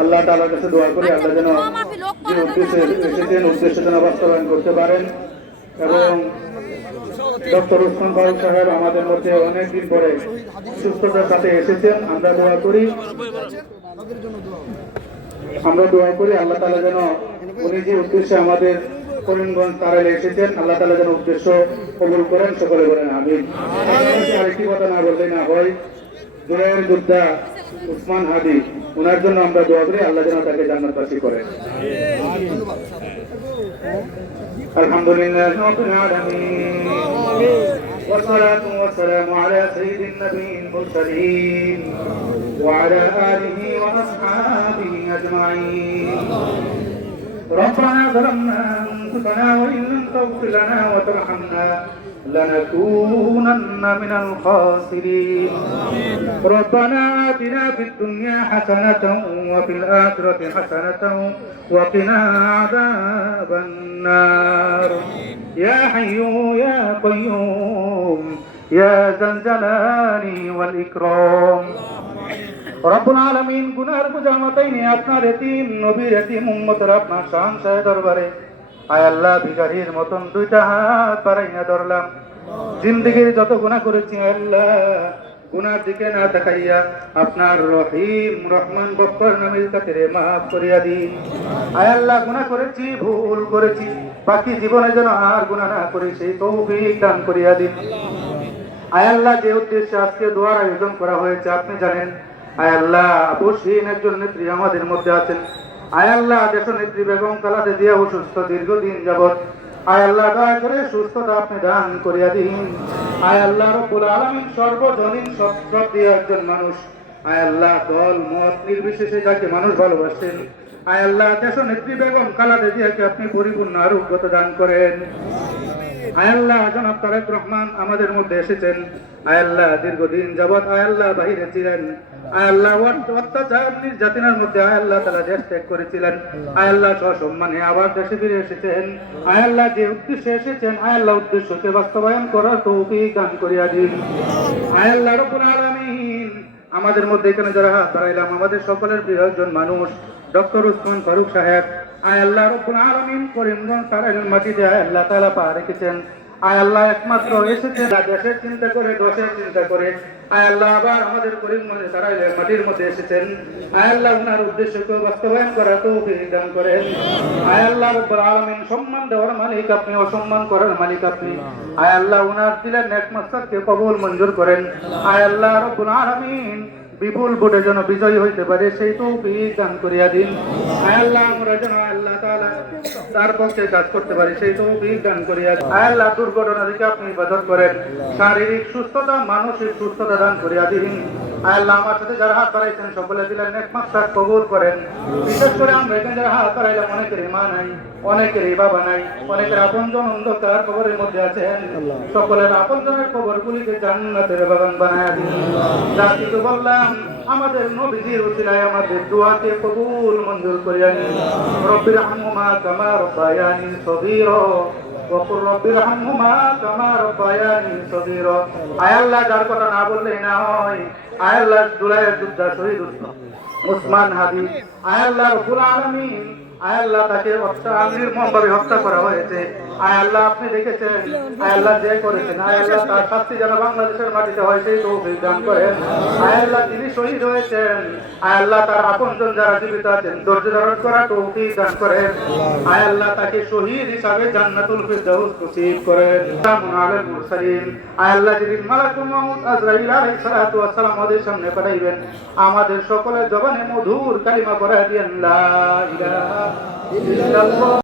আল্লাহ তাআলার কাছে দোয়া করি আল্লাহ যেন যে উদ্দেশ্যে এসেছেন উদ্দেশ্য যেন বাস্তবায়ন করতে পারেন। এবং ডক্টর উসমান ফারুক সাহেব আমাদের মধ্যে অনেকদিন পরে সুস্থতার সাথে এসেছেন। আমরা দোয়া করি। আমরা দোয়া করি আল্লাহ তালা যেন উনি যে উদ্দেশ্যে আমাদের করিমগঞ্জ তারালে এসেছেন আল্লাহ তালা যেন উদ্দেশ্য কবুল করেন সকলে বলেন আমি আরেকটি কথা না বললে না হয় জুলাইয়ের যোদ্ধা উসমান হাদি ওনার জন্য আমরা দোয়া করি আল্লাহ যেন তাকে জান্নাতবাসী করেন আলহামদুলিল্লাহ রাব্বিল আলামিন والصلاة والسلام على سيد النبي المرسلين وعلى آله وأصحابه أجمعين ربنا ظلمنا أنفسنا وإن لم تغفر لنا وترحمنا لنكونن من الخاسرين ربنا آتنا في الدنيا حسنة وفي الآخرة حسنة وقنا عذاب النار يا حي يا قيوم يا ذا الجلال والإكرام রব্বুল আলামিন গুনার বুঝামতাই নিয়ে আপনার এতিম নবীর এতিম উম্মতের আপনার শান সাহেব দরবারে আয় আল্লাহ ভিখারির মতন দুইটা হাত বাড়াইয়া ধরলাম জিন্দিগির যত গুনাহ করেছি আল্লাহ গুনার দিকে না তাকাইয়া আপনার রহিম রহমান বক্কর নামের কাছে মাফ করিয়া দিন। আয় আল্লাহ, গুনাহ করেছি, ভুল করেছি, বাকি জীবনে যেন আর গুনাহ না করি, সেই তৌফিক দান করিয়া দিন। আয় আল্লাহ, যে উদ্দেশ্যে আজকে দোয়ার আয়োজন করা হয়েছে, আপনি জানেন, আয় আল্লাহ অবশ্যই একজন নেত্রী আমাদের মধ্যে আছেন। আয় আল্লাহ, দেশ নেত্রী বেগম কালাতে দিয়া অসুস্থ দীর্ঘদিন যাবৎ আয় আল্লাহ, দয়া করে সুস্থতা আপনি দান করিয়া দিন। আয় আল্লাহ, রব্বুল আলামিন সর্বজনীন সব একজন মানুষ। আয় আল্লাহ, দল, মত নির্বিশেষে যাকে মানুষ ভালোবাসেন। আয় আল্লাহ দেশ নেত্রী বেগম কালা দিয়াকে আপনি পরিপূর্ণ আরোগ্যতা দান করেন। উদ্দেশ্যকে বাস্তবায়ন করার তৌফিক দান করিয়া দিন। আমাদের মধ্যে এখানে যারা হাত আমাদের সকলের প্রিয় মানুষ, ডক্টর উসমান ফারুক সাহেব। আয় আল্লাহ রব্বুল আলামিন করিমগঞ্জ তারাইল মাটিতে আয় আল্লাহ তাআলা পা রেখেছেন। আয় আল্লাহ একমাত্র এসেছে দেশের চিন্তা করে, দশের চিন্তা করে। আয় আল্লাহ আবার আমাদের করিমগঞ্জ তারাইলের মাটির মধ্যে এসেছেন। আয় আল্লাহ উনার উদ্দেশ্যকে বাস্তবায়ন করা তৌফিক দান করেন। আয় আল্লাহ রব্বুল আলামিন সম্মান দেওয়ার মালিক আপনি, অসম্মান করার মালিক আপনি। আয় উনার দিলের নেক মাকসাদকে কবুল মঞ্জুর করেন। আয় আল্লাহ রব্বুল আলামিন বিপুল ভোটে যেন বিজয়ী হইতে পারে সেই তৌফিক দান করিয়া দিন। আল্লাহ আমরা যেন আল্লাহ তাআলা তার পক্ষে কাজ করতে পারি সেই তৌফিক দান করিয়া দিন। আল্লাহ দুর্ঘটনা থেকে আপনি হেফাজত করেন। শারীরিক সুস্থতা মানসিক সুস্থতা দান করিয়া দিন। আল্লাহ আমার সাথে যারা হাত বাড়াইছেন সকলে দিলেন মাকসাদ কবুল করেন। বিশেষ করে আমরা এখানে যারা হাত বাড়াইলাম অনেকের মা নাই অনেকের বাবা নাই অনেকের আপনজন অন্ধকার কবরের মধ্যে আছেন। সকলের আপনজনের কবরগুলিকে জান্নাতের বাগান বানায় দিন। যা কিছু বললাম আমাদের নবীজির উসিলায় আমাদের দোয়াকে কবুল মঞ্জুর করিয়া নিন রব্বির হামুমা কামা রব্বায়ানি সগীরা وقل رب ارحمهما كما ربياني صغيرا আয় আল্লাহ যার কথা না বললেই না হয় আয় আল্লাহ জুলাইয়ের যোদ্ধা শহীদ উসমান হাদি আয় আল্লাহ রব্বুল আলামিন আমাদের আমাদের সকলের জবানে মধুর কালিমা পড়া দিয়েন ইলাহা ইল্লাল্লাহ।